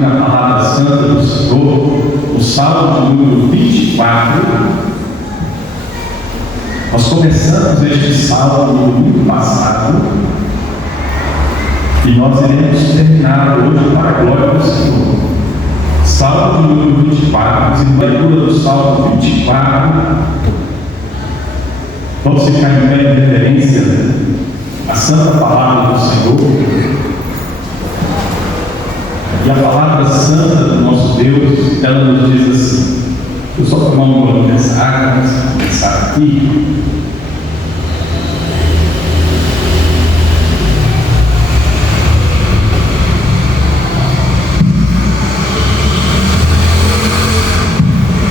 Na palavra santa do Senhor, o Salmo número 24, nós começamos este salmo no domingo passado e nós iremos terminar hoje para a glória do Senhor. Salmo número 24, a leitura do Salmo 24, vamos ficar em pé em referência à santa palavra do Senhor. E a palavra santa do nosso Deus, ela nos diz assim. Eu só tomar um gole dessa água, antes de começar aqui.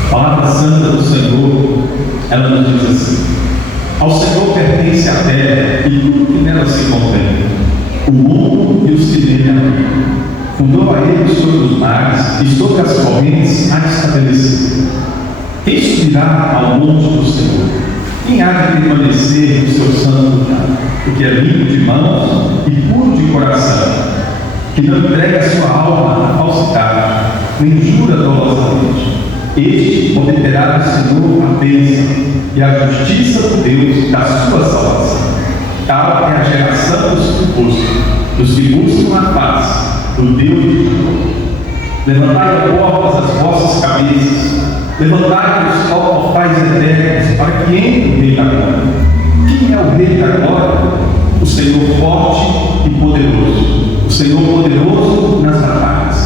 A palavra santa do Senhor, ela nos diz assim: ao Senhor pertence a terra e tudo que nela se contém, o mundo e os que nele habitam. Fundou a ele sobre os mares e sobre as correntes a estabelecer. Quem subirá ao monte do Senhor? Quem há de permanecer no seu santo lugar? O que é limpo de mãos e puro de coração, que não entrega a sua alma à falsidade, nem jura dolosamente. Este obterá do Senhor a bênção e a justiça do Deus da sua salvação. Tal é a geração dos que buscam, dos que buscam a paz do Deus de Jacob. Levantai portas as vossas cabeças, levantai os portais eternos, para que entre o Rei da Glória. Quem é o Rei da Glória? O Senhor forte e poderoso, o Senhor poderoso nas batalhas.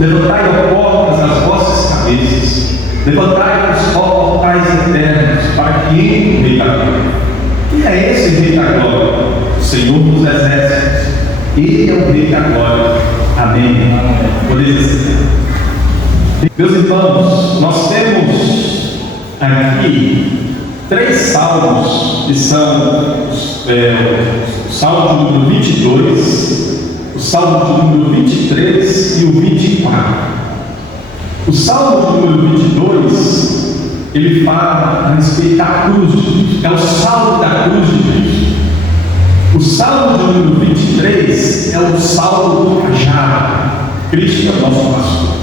Levantai portas as vossas cabeças, levantai os portais eternos, para que entre o Rei da Glória. Quem é esse Rei da Glória? O Senhor dos exércitos. Ele é o Rei da Glória. Amém. Podemos dizer. Meus irmãos, nós temos aqui 3 salmos que são o Salmo número 22, o Salmo número 23 e o 24. O Salmo número 22, ele fala a respeito da cruz de Cristo. É o Salmo da cruz de Cristo. O Salmo de número 23 é o Salmo do cajado. Cristo é o nosso pastor.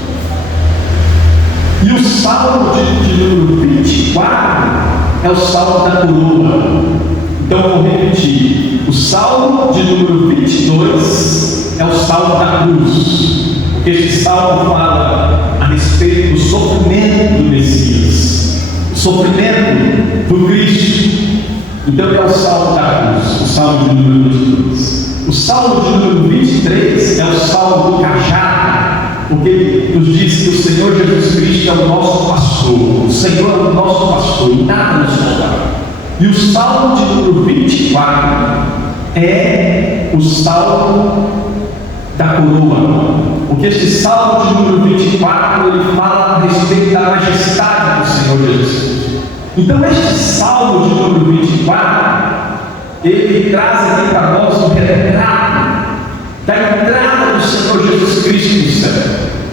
E o Salmo de número 24 é o Salmo da coroa. Então eu vou repetir. O Salmo de número 22 é o Salmo da cruz. Porque este Salmo fala a respeito do sofrimento do Messias, o sofrimento do Cristo. Então é o Salmo da cruz, o Salmo de número 22. O Salmo de número 23 é o Salmo do cajado, porque nos diz que o Senhor Jesus Cristo é o nosso pastor, o Senhor é o nosso pastor e nada nos faltará. E o Salmo de número 24 é o Salmo da coroa, porque este Salmo de número 24 ele fala a respeito da majestade do Senhor Jesus Cristo. Então este Salmo de número 24, ele traz aqui para nós um retrato da entrada do Senhor Jesus Cristo no céu.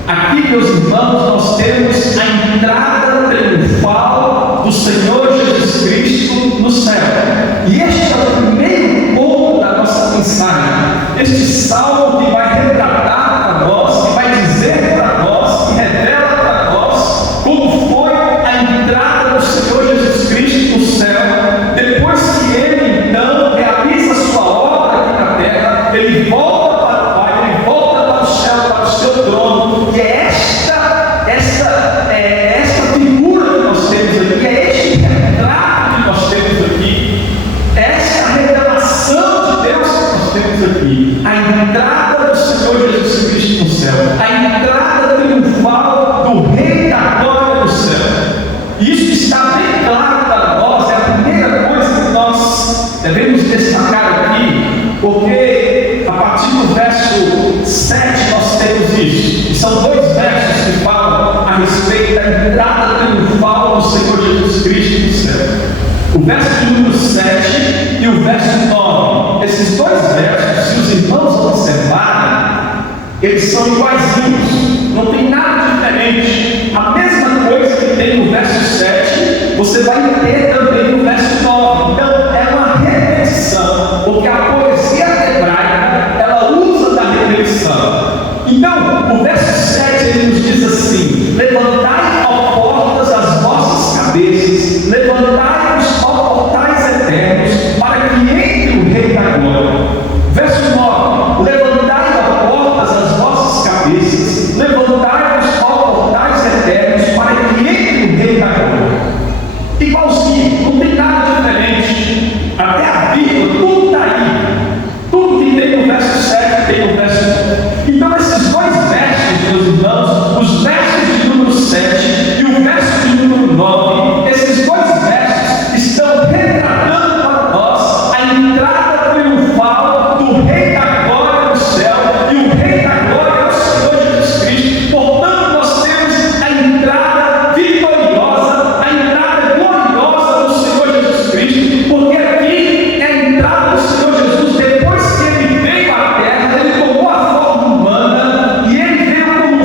Aqui, meus irmãos, nós temos a entrada triunfal do Senhor Jesus Cristo no céu. E este é o primeiro ponto da nossa mensagem. Este Salmo que vai retratar para nós, que vai dizer para nós, que revela para nós como foi a entrada do Senhor Jesus Cristo no céu, depois que ele então realiza a sua obra aqui na terra, ele volta para o Pai, ele volta para o céu, para o seu trono. E é esta figura que nós temos aqui, é este retrato que nós temos aqui, esta revelação de Deus que nós temos aqui, a entrada do Senhor Jesus Cristo no céu, a entrada triunfal do Rei da Glória no céu. Isso está bem claro para nós, é a primeira coisa que nós devemos destacar aqui, porque a partir do verso 7 nós temos isso, e são 2 versos que falam a respeito da entrada triunfal do Senhor Jesus Cristo no céu. O verso de número 7 e o verso 9, esses 2 versos, se os irmãos observarem, eles são iguaizinhos, não tem nada diferente. A mesma coisa que tem no verso 7, você vai ter também no verso 9. Então é uma repetição, porque a poesia hebraica ela usa da repetição. Então o verso cabeças, levantai-vos, ó portais eternos, para que entre o Rei da Glória. Igualzinho, não tem nada diferente. Até a vírgula, tudo está aí. Tudo que tem no verso 7 tem no verso 1. Então, esses dois versos, meus irmãos, os versos de número 7 e o verso de número 9, esses dois versos estão retratando para nós a entrada triunfal do Rei da Glória no céu, e o Rei da Glória é o Senhor Jesus Cristo. Portanto, nós temos a entrada vitoriosa, a entrada gloriosa do Senhor Jesus Cristo, porque aqui é a entrada do Senhor Jesus. Depois que ele veio à terra, ele tomou a forma humana e ele veio como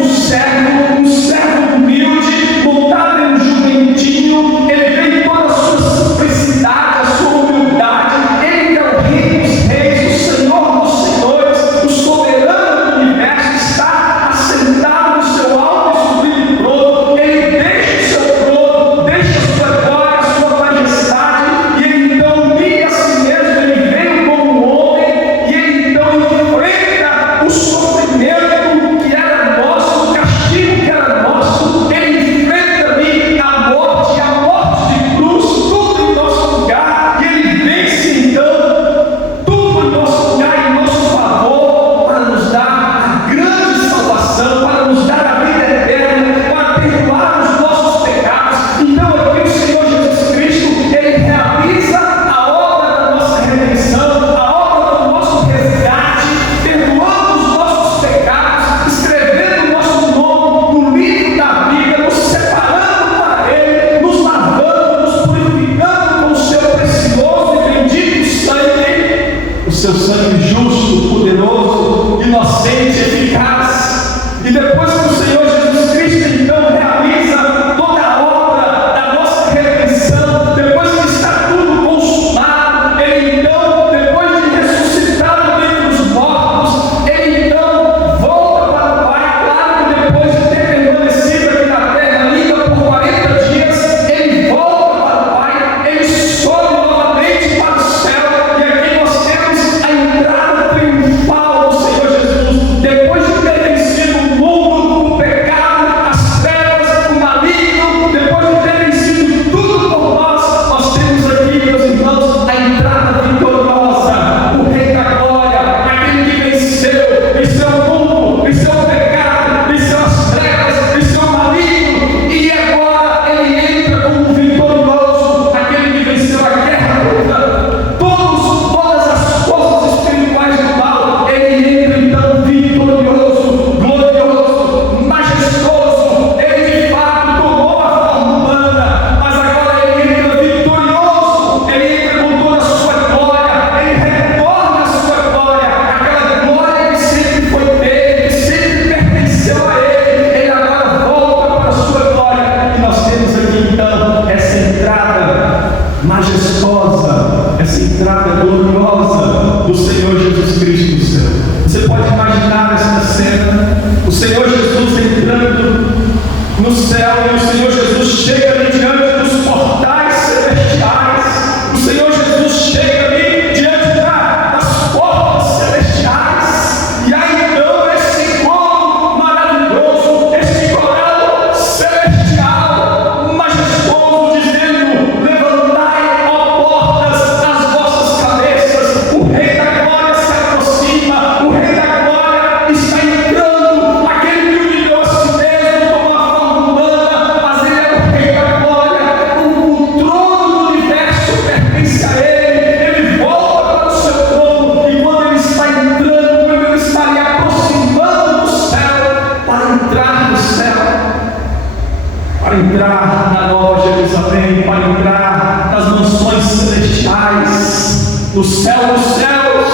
um servo humilde, montado em um jumentinho. Ele veio em toda a sua simplicidade, a sua humildade. Ele que é o Rei dos Reis, o Senhor dos Senhores, o soberano do universo, está assentado no seu alto e sublime trono. Ele deixa o seu trono, deixa a sua glória, a sua majestade, e ele então humilha a si mesmo. Ele veio como um homem, e ele então enfrenta o sofrimento que era nosso, o castigo que era nosso. Ele enfrenta ali a morte de cruz, tudo em nosso lugar, e ele vence então tudo em nosso lugar, em nosso favor, para nos dar a grande salvação, para nos dar a vida eterna, para perdoar os nossos pecados. Então aqui o Senhor Jesus Cristo, ele realiza a obra da nossa redenção, a obra do nosso resgate, perdoando os nossos pecados, escrevendo o nosso nome no livro da vida, nos separando para ele, nos lavando, nos purificando com o seu precioso e bendito sangue, o seu sangue justo, poderoso, inocente, eficaz. E depois que o Senhor Jesus Cristo então realiza toda a obra da nossa redenção, depois que está tudo consumado, ele então, depois de ressuscitado dentre os mortos, ele então volta para o Pai. Claro que depois de ter permanecido aqui na terra ainda por 40 dias, ele volta para o Pai, ele sobe novamente para o céu, e aqui nós temos a entrada triunfal do Senhor Jesus. Depois de ter vencido o mundo, o pecado, as trevas, o maligno, depois de ter vencido tudo por nós temos aqui, meus irmãos, a entrada vitoriosa, o Rei da Glória, aquele que venceu o mundo, venceu o pecado, venceu as trevas, venceu o maligno, e agora ele entra como vitorioso, aquele que venceu a guerra contra todas as forças espirituais do mal. Ele entra então vitorioso, glorioso, majestoso. Ele de fato tomou a forma humana, mas agora ele entra vitorioso. Ele entra com toda a sua glória, ele retorna a sua glória, aquela glória que sempre foi dele, que sempre pertenceu a ele. Ele agora volta para a sua glória, e nós temos aqui então essa entrada majestosa, essa entrada gloriosa do Senhor Jesus Cristo no céu. Você pode imaginar esta cena, o Senhor Jesus entrando no céu, e o Senhor Jesus chega ali diante dos portais celestiais. O Senhor Jesus chega ali diante das portas celestiais, e aí então esse coro maravilhoso, esse coral celestial majestoso, dizendo: levantai, ó portas, as vossas cabeças, o Rei da Glória se aproxima, o Rei da Glória está entrando, aquele que humilhou a si mesmo, tomou a forma humana, mas ele é o Rei da Glória. O trono do universo pertence a ele volta para o seu trono, e quando ele está entrando, quando ele está ali aproximando do céu, para entrar no céu, para entrar na Nova Jerusalém, para entrar nas mansões celestiais, no céu dos céus,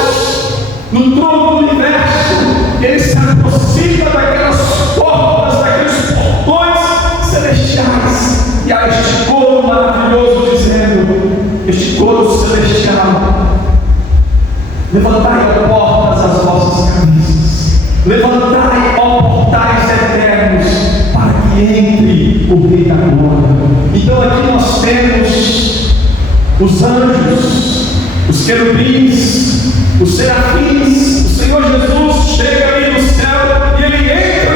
no trono do universo, ele se aproxima daquelas portas, daqueles portões celestiais, e há este coro maravilhoso dizendo, este coro celestial: levantai, ó portas, as vossas cabeças, levantai, ó portais eternos, para que entre o Rei da Glória. Então aqui nós temos os anjos, os querubins, os serafins. O Senhor Jesus chega ali no céu e ele entra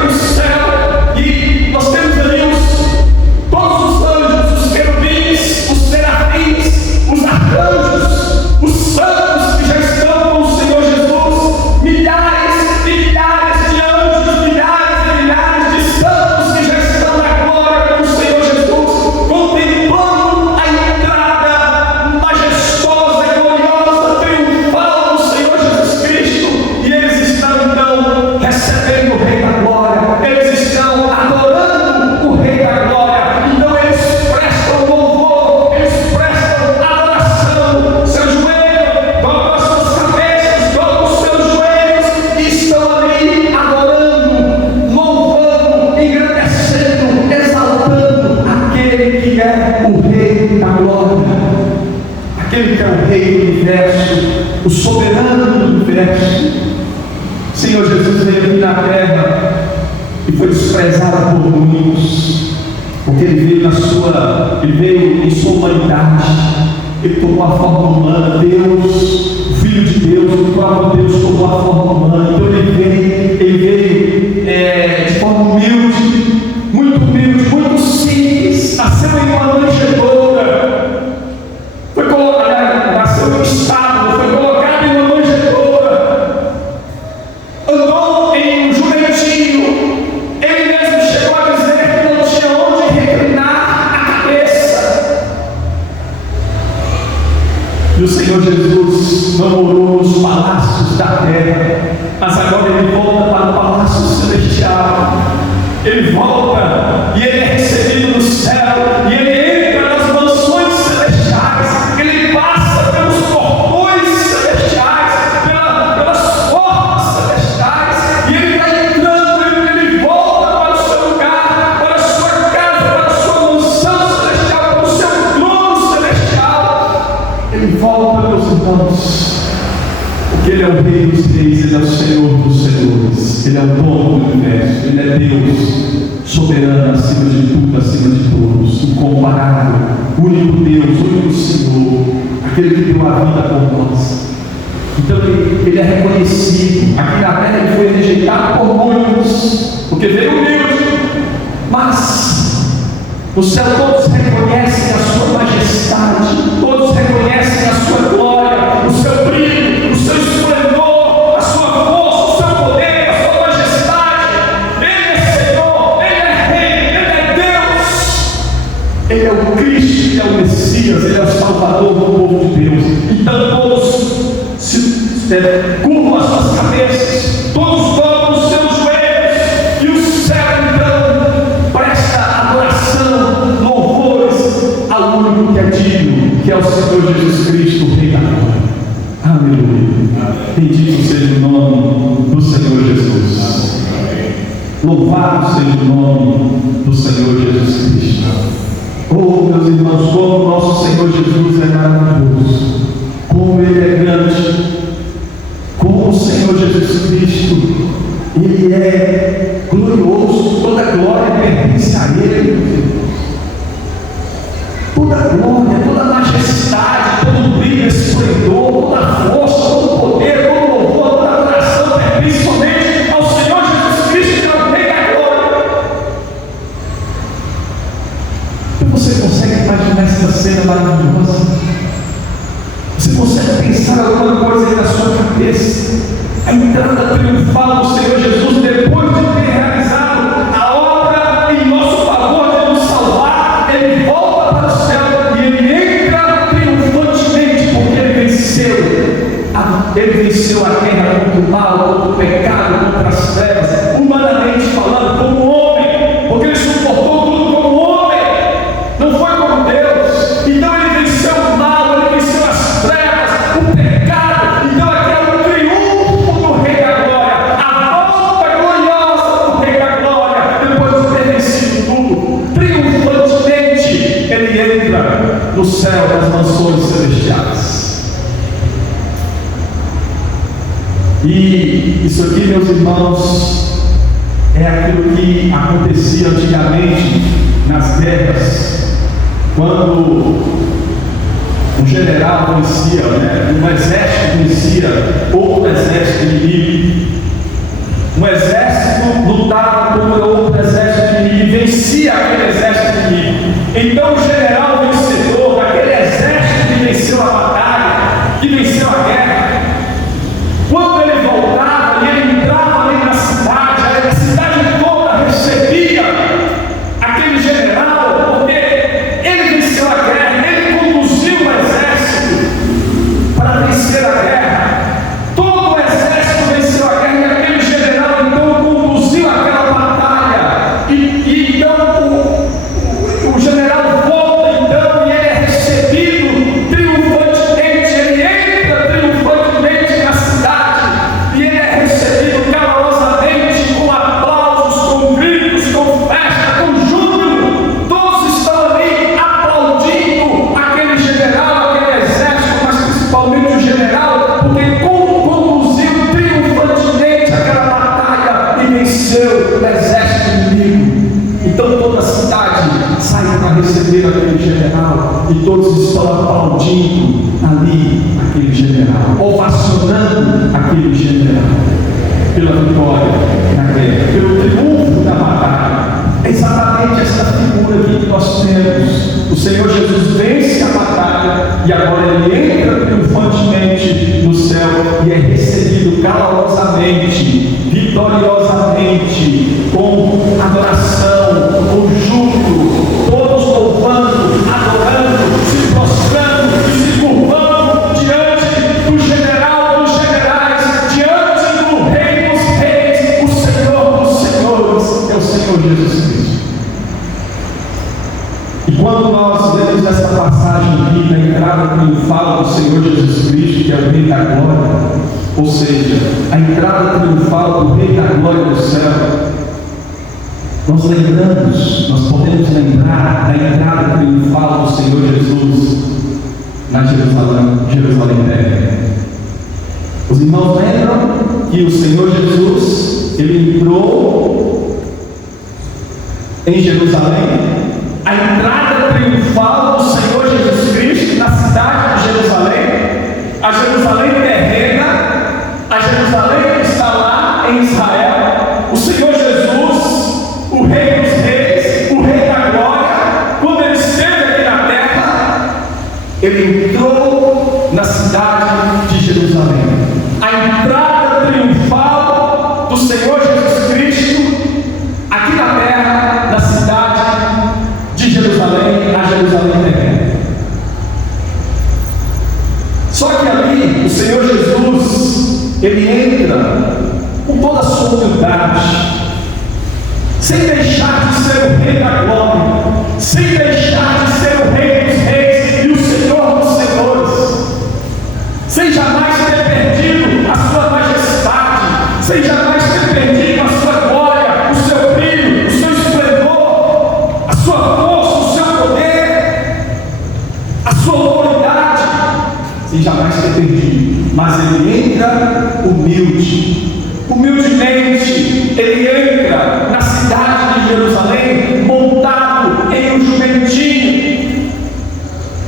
é o Rei do universo, o soberano do universo. O Senhor Jesus veio aqui na terra e foi desprezado por muitos, porque ele veio em sua humanidade, ele tomou a forma humana, Deus, o Filho de Deus, o próprio Deus tomou a forma humana. Então ele veio de forma humilde, muito simples, nasceu em uma manjedoura, foi colocado, nasceu em estábulo, foi colocado em uma manjedoura, andou em um jumentinho. Ele mesmo chegou a dizer que não tinha onde reclinar a cabeça. E o Senhor Jesus não morou nos palácios da terra, mas agora ele volta para o palácio celestial. Ele volta e ele é recebido no céu, e ele entra nas mansões celestiais, ele passa pelos portões celestiais, pelas portas celestiais, e ele vai entrando, ele volta para o seu lugar, para a sua casa, para a sua mansão celestial, para o seu trono celestial. Ele volta, meus irmãos, porque ele é o Rei dos Reis, ele é o Senhor dos Senhores, ele é o dono do universo, ele é Deus, soberano, acima de tudo, acima de todos, incomparável, único Deus, único Senhor, aquele que deu a vida por nós. Então ele é reconhecido. Aqui na terra ele foi rejeitado por muitos, porque veio humilde, mas no céu todos reconhecem a sua majestade, todos reconhecem a sua glória, o seu brilho, o seu esplendor, a sua força, o seu poder, a sua majestade. Ele é Senhor, ele é Rei, ele é Deus, ele é o Cristo, ele é o Messias, ele é o Salvador do povo de Deus. Então todos curvam as suas cabeças, todos dobram os seus joelhos, e o céu então presta adoração, louvores ao único que é digno, que é o Senhor Jesus Cristo, o Rei da glória. Aleluia. Bendito seja o nome do Senhor Jesus. Louvado seja o nome do Senhor Jesus Cristo. Oh, meus irmãos, como o nosso Senhor Jesus é maravilhoso, como Ele é grande, como o Senhor Jesus Cristo, Ele é glorioso, toda glória pertence a Ele. Toda glória, toda majestade, todo brilho, esplendor, toda força, todo poder, todo louvor, toda adoração pertence somente ao Senhor Jesus Cristo, que é o Rei da glória. Então você consegue imaginar essa cena maravilhosa? Você consegue pensar alguma coisa aí na sua cabeça? A entrada triunfal do Senhor Jesus, depois de ter realizado a obra em nosso favor de nos salvar, Ele volta para o céu e Ele entra triunfantemente, porque Ele venceu a terra contra o mal, contra o pecado, contra as trevas, humanamente falando, como homem, porque Ele suportou tudo como homem, não foi como Deus. Então Ele venceu o mal, Ele venceu as trevas, o pecado. Então aqui é o triunfo do Rei da glória, a volta gloriosa do Rei da glória, depois de ter vencido tudo, triunfantemente Ele entra no céu das mansões celestiais. E isso aqui, meus irmãos, é aquilo que acontecia antigamente nas guerras, quando um general vencia, um exército vencia outro exército inimigo. Um exército lutava contra outro exército inimigo e vencia aquele exército inimigo. Então o general vencedor daquele exército que venceu a batalha, que venceu a guerra, quando ele voltava e ele entrava ali na cidade, a cidade toda recebia aquele general, porque ele venceu a guerra, ele conduziu o exército para vencer a guerra. Todo o exército venceu a guerra e aquele general então conduziu aquela batalha. E então o general volta exército inimigo. Então toda a cidade sai para receber aquele general, e todos estão aplaudindo ali aquele general, ovacionando aquele general, pela vitória na guerra, pelo triunfo da batalha. É exatamente essa figura aqui que nós temos. O Senhor Jesus vence a batalha, e agora ele entra triunfantemente no céu e é recebido calorosamente, vitoriosamente, com adoração, com júbilo, todos louvando, adorando, se prostrando e se curvando diante do general dos generais, diante do Rei dos reis, o Senhor dos senhores, é o Senhor Jesus Cristo. E quando nós lemos essa passagem aqui da entrada triunfal do Senhor Jesus Cristo, que é o Rei da Glória, ou seja, a entrada triunfal do Rei da Glória do céu, nós podemos lembrar da entrada triunfal do Senhor Jesus na Jerusalém terrena. Os irmãos lembram que o Senhor Jesus, ele entrou em Jerusalém. A entrada triunfal do Senhor Jesus Cristo na cidade de Jerusalém, a Jerusalém terrena, a Jerusalém que está lá em Israel, o Senhor Jesus, o Rei dos reis, o Rei da glória, quando ele esteve aqui na terra, ele entrou na cidade de Jerusalém. A entrada triunfal do Senhor Jesus Cristo aqui na terra, na cidade de Jerusalém, a Jerusalém terrena. Só que ali o Senhor Jesus, ele entra com toda a sua humildade, sem deixar de ser o Rei da glória, sem deixar de ser o Rei dos reis e o Senhor dos senhores, sem jamais ter perdido a sua majestade, sem jamais ter perdido a sua glória, o seu brilho, o seu esplendor, a sua força, o seu poder, a sua autoridade, sem jamais ter perdido. Mas ele entra humildemente, ele entra na cidade de Jerusalém montado em um jumentinho.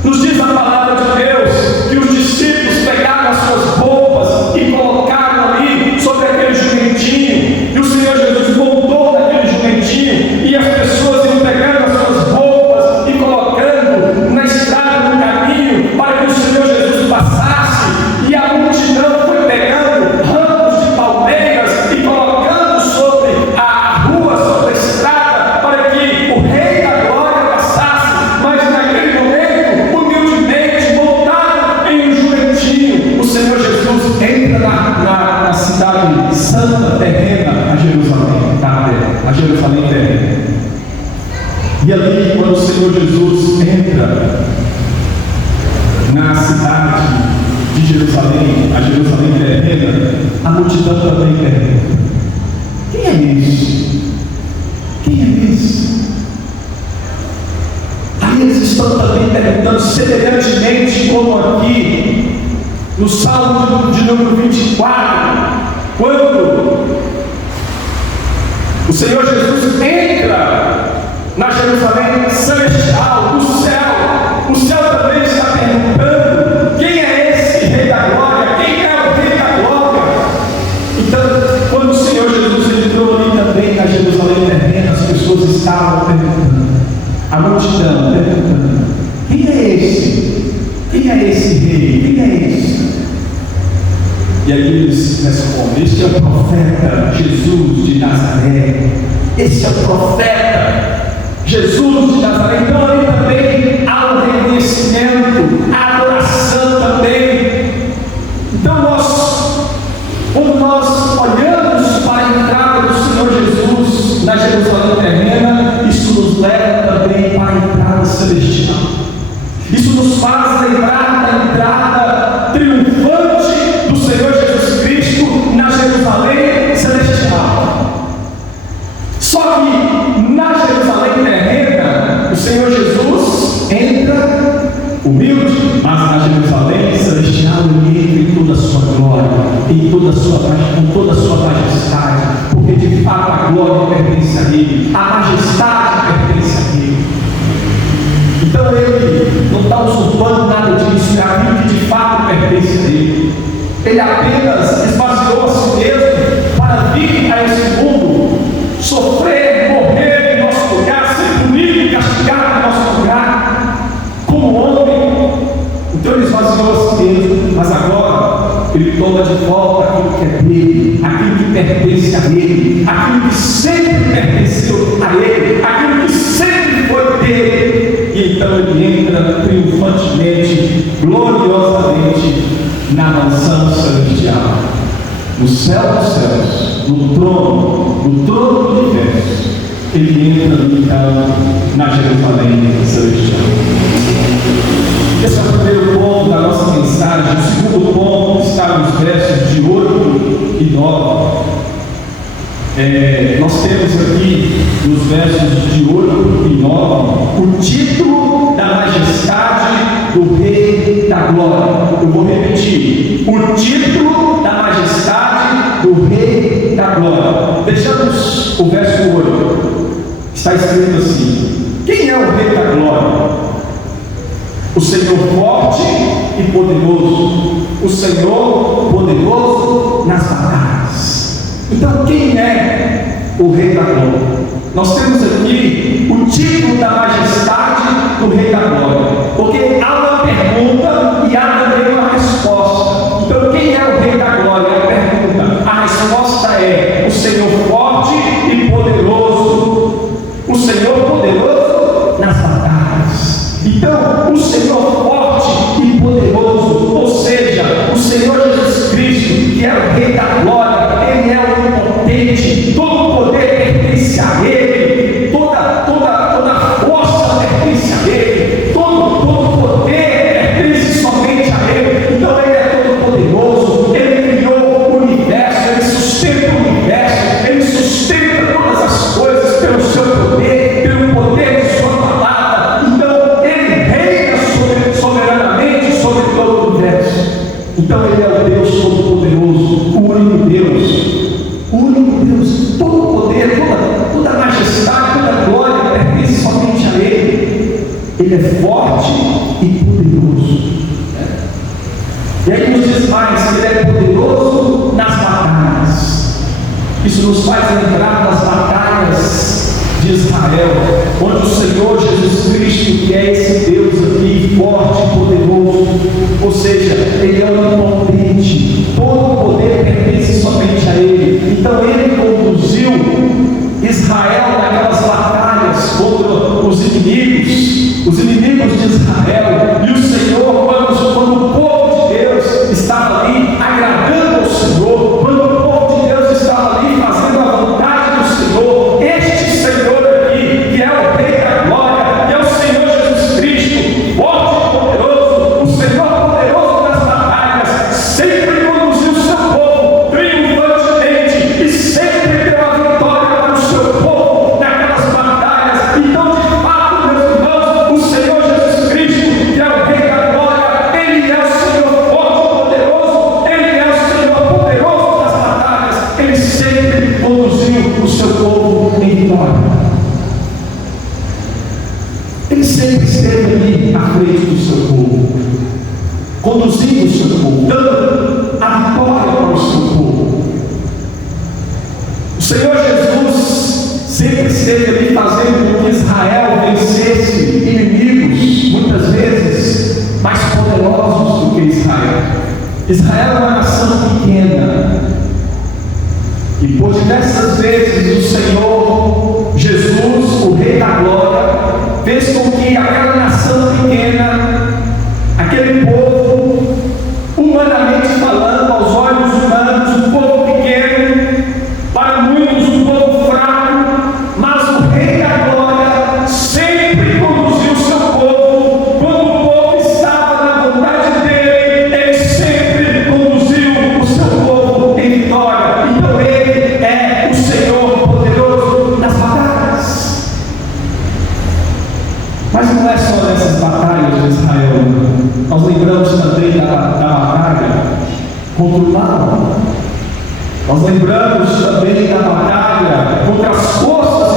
Nos diz a palavra de Deus que os discípulos pegaram as suas roupas e colocaram ali sobre aquele jumentinho, e o Senhor Jesus montou naquele jumentinho, e as pessoas iam pegando as suas roupas e colocando na estrada, no caminho, para que o Senhor Jesus passasse, e a multidão foi pegando ramos de palmeiras e colocando sobre a rua, sobre a estrada, para que o Rei da Glória passasse. Mas naquele momento, humildemente, montado em um jumentinho, o Senhor Jesus entra na cidade santa terrena, a Jerusalém terrena. E ali, quando o Senhor Jesus entra na cidade de Jerusalém, a Jerusalém terrena, a multidão também pergunta: quem é esse? Quem é esse? Aí eles estão também perguntando, semelhantemente como aqui no Salmo de número 24, quando o Senhor Jesus entra na Jerusalém celestial, o céu também está perguntando: quem é esse Rei da Glória? Quem é o Rei da Glória? Então, quando o Senhor Jesus entrou ali também na Jerusalém terrena, as pessoas estavam perguntando, a multidão perguntando: quem é esse? Quem é esse Rei? Quem é esse? E aí eles respondem: este é o profeta Jesus de Nazaré. Esse é o profeta Jesus de Nazaré. Então ali também há um reconhecimento, a adoração também. Então quando nós olhamos para a entrada do Senhor Jesus na Jerusalém terrena, isso nos leva também para a entrada celestial. Isso nos faz lembrar da entrada triunfante do Senhor Jesus Cristo na Jerusalém celestial. Só que na Jerusalém terrena, o Senhor Jesus entra humilde, mas na Jerusalém celestial ele entra em toda a sua glória, com toda a sua majestade, porque de fato a glória pertence pertence a Ele, a majestade pertence a Ele. Então Ele não está usurpando nada disso, é aquilo que de fato pertence a Ele. Ele apenas esvaziou a si mesmo para vir a esse mundo, sofrer, morrer em nosso lugar, ser punido e castigado em nosso lugar, como homem. Então Ele esvaziou a si mesmo, mas agora Ele toma de volta aquilo que é dele, aquilo que pertence a Ele, aquilo que sempre pertenceu a Ele, aquilo que sempre foi dele. E então Ele entra triunfantemente, gloriosamente na mansão celestial, no céu dos céus, no trono do universo. Ele entra então na Jerusalém celestial. Esse é o primeiro ponto da nossa mensagem. O segundo ponto está nos versos de 8 e 9. Nós temos aqui nos versos de 8 e 9 o título da majestade do Rei da Glória. Eu vou repetir: o título da majestade do Rei da Glória. Vejamos o verso 8. Está escrito assim: quem é o Rei da Glória? O Senhor forte e poderoso, o Senhor poderoso nas batalhas. Então, quem é o Rei da Glória? Nós temos aqui o título da majestade do Rei da Glória, porque há uma pergunta e há também uma resposta. Então, quem é o Rei da Glória? É a pergunta. A resposta é: o Senhor forte e poderoso, o Senhor poderoso nas batalhas. Então, o Senhor forte e poderoso, ou seja, o Senhor Jesus Cristo, que é o Rei da Glória, Ele é o onipotente, todo o poder pertence a Ele, toda a força pertence a Ele, todo poder pertence somente a Ele. Então Ele é todo poderoso, Ele criou o universo, Ele sustenta o universo, Ele sustenta todas as coisas pelo seu poder, pelo poder de sua palavra. Então Ele reina soberanamente sobre todo o universo. Então Ele é o Deus Todo-Poderoso, o único Deus, todo o poder, toda a majestade, toda a glória pertence somente a Ele. Ele é forte e poderoso. E aí nos diz mais que Ele é poderoso nas batalhas. Isso nos faz lembrar das batalhas de Israel, onde o Senhor Jesus Cristo, que é esse Deus aqui, forte e poderoso, ou seja, Ele é onipotente, todo o poder pertence somente a Ele. Então Ele conduziu Israel naquelas batalhas contra os inimigos de Israel. E o Senhor, quando o povo de Deus estava ali agradando ao Senhor, quando o povo de Deus estava ali fazendo a vontade do Senhor, este Senhor aqui, que é o Rei da Glória, que é o Senhor Jesus Cristo, forte e poderoso, o Senhor poderoso nas batalhas, sempre conduziu o seu povo triunfantemente e sempre deu a vitória para o seu povo naquelas batalhas. Então, de fato, meus irmãos, o Senhor Jesus Cristo, que é o Rei da Glória, Ele é o Senhor forte e poderoso, Ele é o Senhor poderoso nas batalhas. Ele sempre conduziu o seu povo em vitória. Ele sempre esteve ali à frente do seu povo, conduzindo o seu povo, dando a vitória para o seu povo. O Senhor Jesus sempre esteve ali fazendo com que Israel vencesse inimigos, muitas vezes mais poderosos do que Israel. Israel é uma nação pequena, e por diversas vezes o Senhor Jesus, o Rei da Glória, fez com que aquela nação pequena, aquele povo, humanamente falando, aos olhos humanos, um povo pequeno, para muitos um povo fraco, mas o Rei da Glória sempre conduziu o seu povo. Quando o povo estava na vontade dele, Ele sempre conduziu o seu povo em vitória. Então Ele é o Senhor poderoso nas batalhas. Mas não é só nessas batalhas de Israel. Nós lembramos também da batalha contra o mal. Nós lembramos também da batalha contra as forças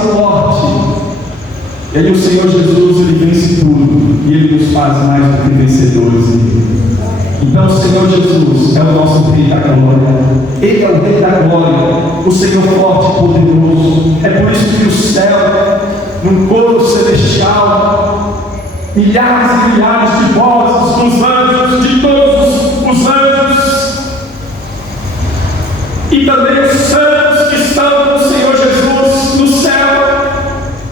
a morte. E aí o Senhor Jesus, Ele vence tudo, e Ele nos faz mais do que vencedores. Então o Senhor Jesus é o nosso Rei da Glória. Ele é o Rei da Glória, o Senhor forte e poderoso. É por isso que o céu, num coro celestial, milhares e milhares de vozes dos anjos, de todos os anjos, e também os santos que estão com o Senhor Jesus no céu,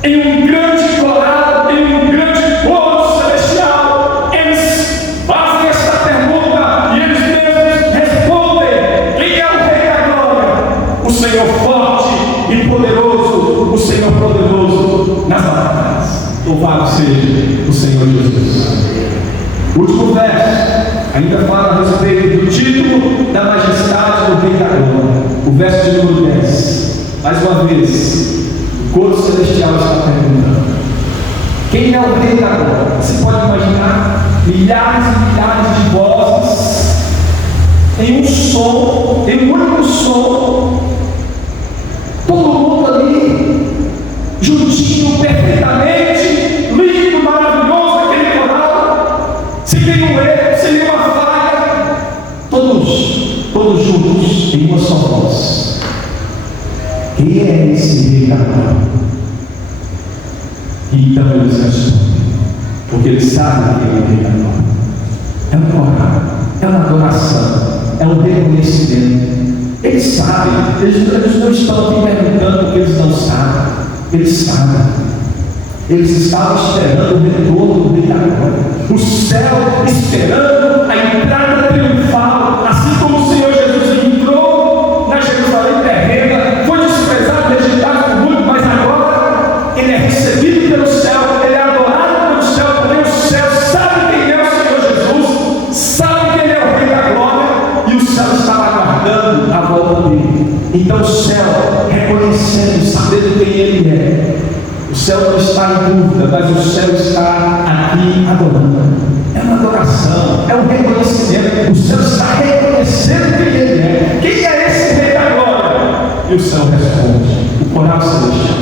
em um grande coral, em um grande coro celestial, eles fazem esta pergunta e eles mesmos respondem: quem é o Rei da Glória? O Senhor forte e poderoso, o Senhor poderoso nas batalhas. Louvado seja o Senhor Jesus. O último verso ainda fala a respeito do título da majestade do Rei da Glória. O verso de número 10. Mais uma vez, o coro celestial está perguntando: quem é o Rei da Glória? Você pode imaginar milhares e milhares de vozes em um som, em um único som, todo mundo ali juntinho, perfeitamente, lindo, maravilhoso, aquele coral, sem nenhum erro, sem nenhuma falha, todos juntos, em uma só voz. Quem é esse Rei da Glória? Então eles respondem, porque eles sabem quem é o Rei da Glória. É um coral, é uma adoração, é um reconhecimento. Eles sabem, eles não estão aqui perguntando porque eles não sabem. Eles sabem. Eles estavam esperando o retorno do Rei da Glória. O céu esperando a entrada triunfal. Assim como o Senhor Jesus entrou na Jerusalém terrena, foi desprezado, rejeitado por muito, mas agora Ele é recebido pelo céu, Ele é adorado pelo céu, porque o céu sabe quem é o Senhor Jesus, sabe que Ele é o Rei da Glória, e o céu estava aguardando a volta dele. Então o céu, reconhecendo, sabendo quem Ele é, o céu não está em dúvida, mas o céu está aqui adorando. É uma adoração, é um reconhecimento. O céu está reconhecendo quem Ele é. Quem é esse Rei da Glória? E o céu responde, o coral celestial: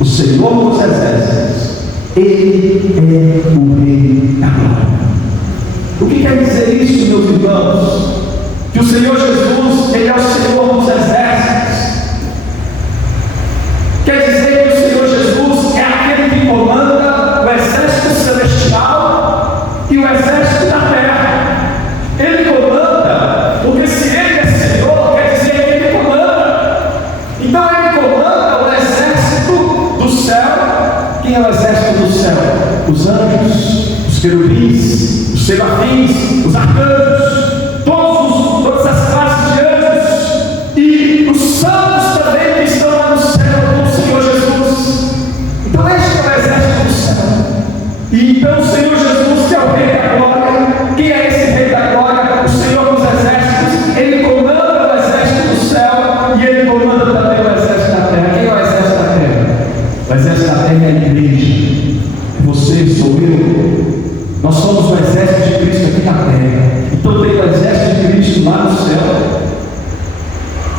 o Senhor dos Exércitos, Ele é o Rei da Glória. O que quer dizer isso, meus irmãos? Que o Senhor Jesus, Ele é o Senhor dos Exércitos. Quer dizer que o Senhor Jesus é aquele que comanda o exército celestial e o exército da terra. Ele comanda, porque se Ele é Senhor, quer dizer que Ele comanda. Então Ele comanda o exército do céu. Quem é o exército do céu? Os anjos, os querubins, os serafins, os arcanjos, todas as classes de anjos e os santos também que estão lá no céu com o Senhor Jesus. Então este é o exército do céu. E então o Senhor Jesus, que é o Rei da Glória, quem é esse Rei da Glória? O Senhor dos Exércitos. Ele comanda o exército do céu e Ele comanda também o exército da terra. Quem é o exército da terra? O exército da terra é a igreja. É você, sou eu. Nós somos o exército de Cristo aqui na terra. Então tem o exército de Cristo lá no céu,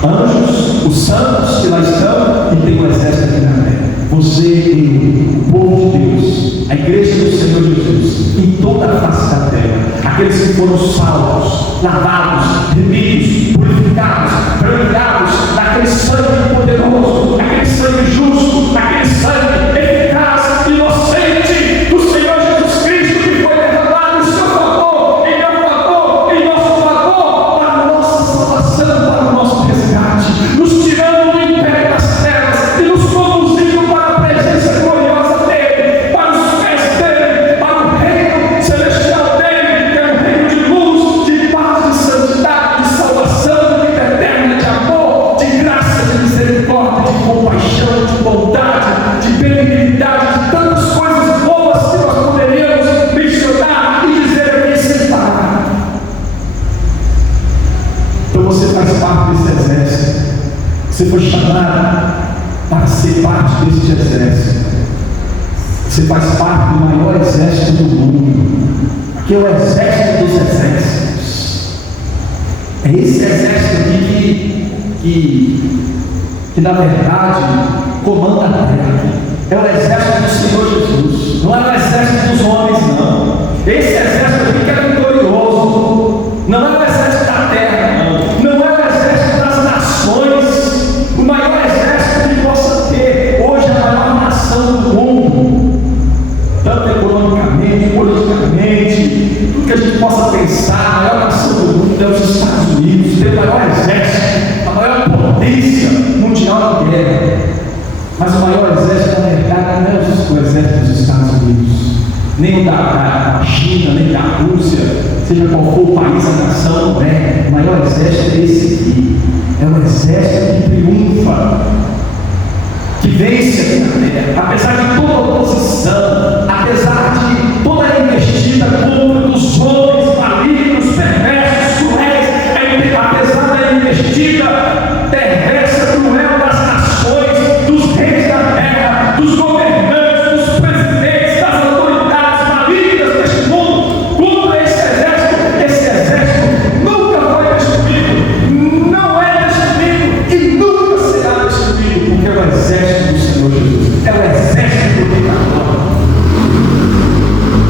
anjos, os santos que lá estão, e tem o exército aqui na terra. Você e eu, o povo de Deus, a igreja do Senhor Jesus, em toda a face da terra, aqueles que foram salvos, lavados, remidos, purificados, branqueados naquele sangue poderoso, naquele sangue justo, naquele sangue eficaz, inocente do Senhor Jesus Cristo, que foi derramado em seu favor, em meu favor, em nosso favor, para a nossa salvação, para o nosso resgate, nos tirando do império das trevas e nos conduzindo para a presença gloriosa dEle, para os pés dEle, para o reino celestial dEle, que é um reino de luz, de paz, de santidade, de salvação, de vida eterna, de amor, de graça, de misericórdia, de compaixão, de bondade, de benignidade, de tantas coisas boas que nós poderíamos mencionar e dizer aqui sem parar. Então você faz parte desse exército. Você foi chamado para ser parte desse exército. Você faz parte do maior exército do mundo, que é o exército dos exércitos. É esse exército aqui que na verdade comanda a terra. É o exército do Senhor Jesus. Não é o exército dos homens, não. Esse exército aqui que é vitorioso. Não é o exército da terra, não. Não é o exército das nações. O maior exército que possa ter hoje é a maior nação do mundo. Tanto economicamente, politicamente, tudo que a gente possa pensar, a maior nação do mundo é os Estados Unidos. Tem o maior exército, a maior potência mundial de guerra. Mas o maior exército, na verdade, não é o exército dos Estados Unidos, nem o da China, nem da Rússia, seja qual for o país, a nação, não é. O maior exército é esse aqui. É um exército que triunfa, que vence aqui na terra, apesar de toda a oposição, apesar de toda a investida contra dos homens malignos, perversos, cruéis, apesar da investida perversa, cruel das nações, dos reis da terra, dos governantes, dos presidentes, das autoridades malignas deste mundo, contra esse exército nunca foi destruído, não é destruído e nunca será destruído, porque é o exército do Senhor Jesus, é o exército do Rei da Glória,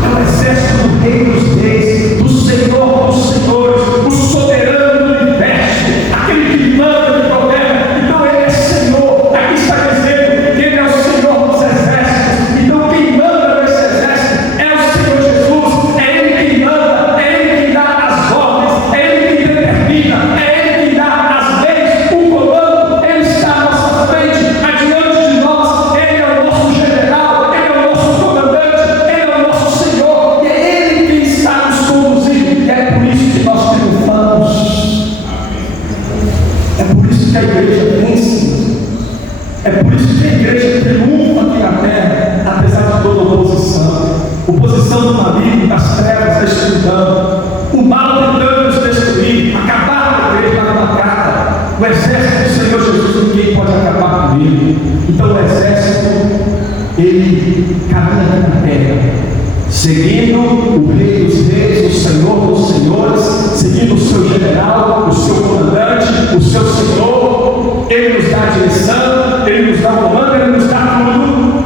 é o exército do Rei dos Reis, do Senhor dos Senhores, o soberano do universo, aquele que manda, que governa. Então ele é Senhor. Aqui está dizendo que ele é o Senhor dos exércitos. Então quem manda nesse exército é o Senhor Jesus. É ele quem manda, é ele quem dá as ordens, é ele quem determina, é ele quem dá as leis, o comando. Ele está à nossa frente, adiante de nós. Ele é o nosso general, ele é o nosso comandante, ele é o nosso Senhor, e é ele quem está nos conduzindo. E é por isso que nós triunfamos. É por isso que a igreja vence. É por isso que a igreja triunfa aqui na terra, apesar de toda oposição. Oposição do maligno, das trevas, da escuridão. O mal tentando nos destruir, acabar com a igreja na bancada. O exército do Senhor Jesus, ninguém pode acabar com ele. Então o exército, ele caminha aqui na terra, seguindo o Rei dos Reis, o Senhor dos Senhores, seguindo o seu general, o seu comandante, o seu Senhor. Ele nos dá a direção, ele nos dá o comando, ele nos dá tudo.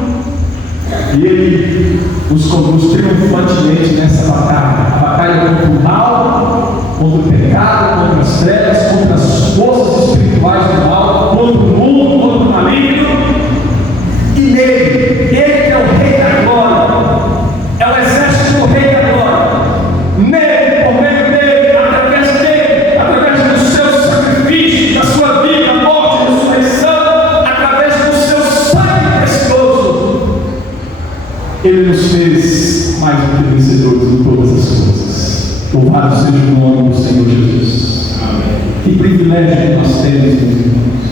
E ele nos conduz triunfantemente nessa batalha. A batalha contra o mal, contra o pecado, contra as trevas, contra as forças espirituais do mal, contra o mundo, contra o maligno. E nele, ele que é o Rei da Glória, é o exército do Rei da Glória. Nele, por meio dele, através do seu sacrifício, da sua vida, morte e ressurreição, através do seu sangue precioso, ele nos fez mais do que vencedores em todas as coisas. Louvado seja o nome do Senhor Jesus. Amém. Que privilégio que nós temos, meus irmãos.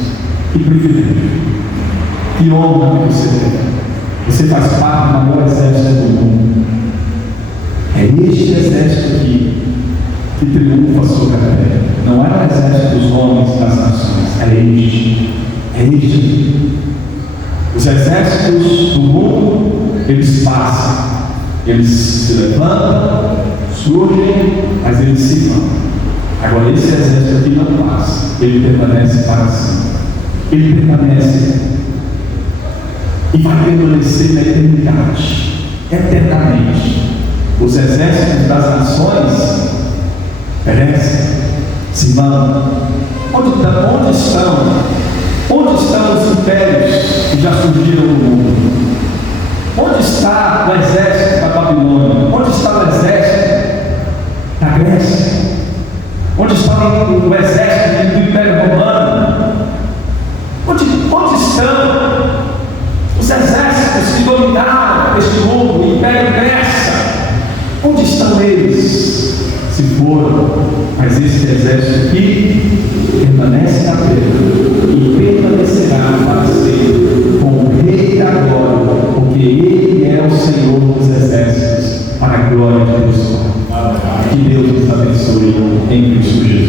Que privilégio. Que honra que você tem. Você faz parte do maior exército do mundo. É este exército aqui que triunfa sobre a terra. Não é o exército dos homens, das nações. É este. É este. Os exércitos do mundo, eles passam. Eles se levantam, surgem, mas eles se vão. Agora esse exército aqui não passa. Ele permanece para sempre. Ele permanece e vai permanecer na eternidade, eternamente. Os exércitos das nações perecem, se vão. Onde estão os impérios que já surgiram no mundo? Onde está o exército da Babilônia? Onde está o exército da Grécia? Onde está o exército do Império Romano? Onde estão os exércitos que dominaram este mundo, o Império Persa? Onde estão eles? Se foram, mas esse exército aqui permanece na terra e permanecerá para sempre com o Rei da Glória, porque Ele é o Senhor dos exércitos, para a glória de Deus. Que Deus nos abençoe em Cristo Jesus.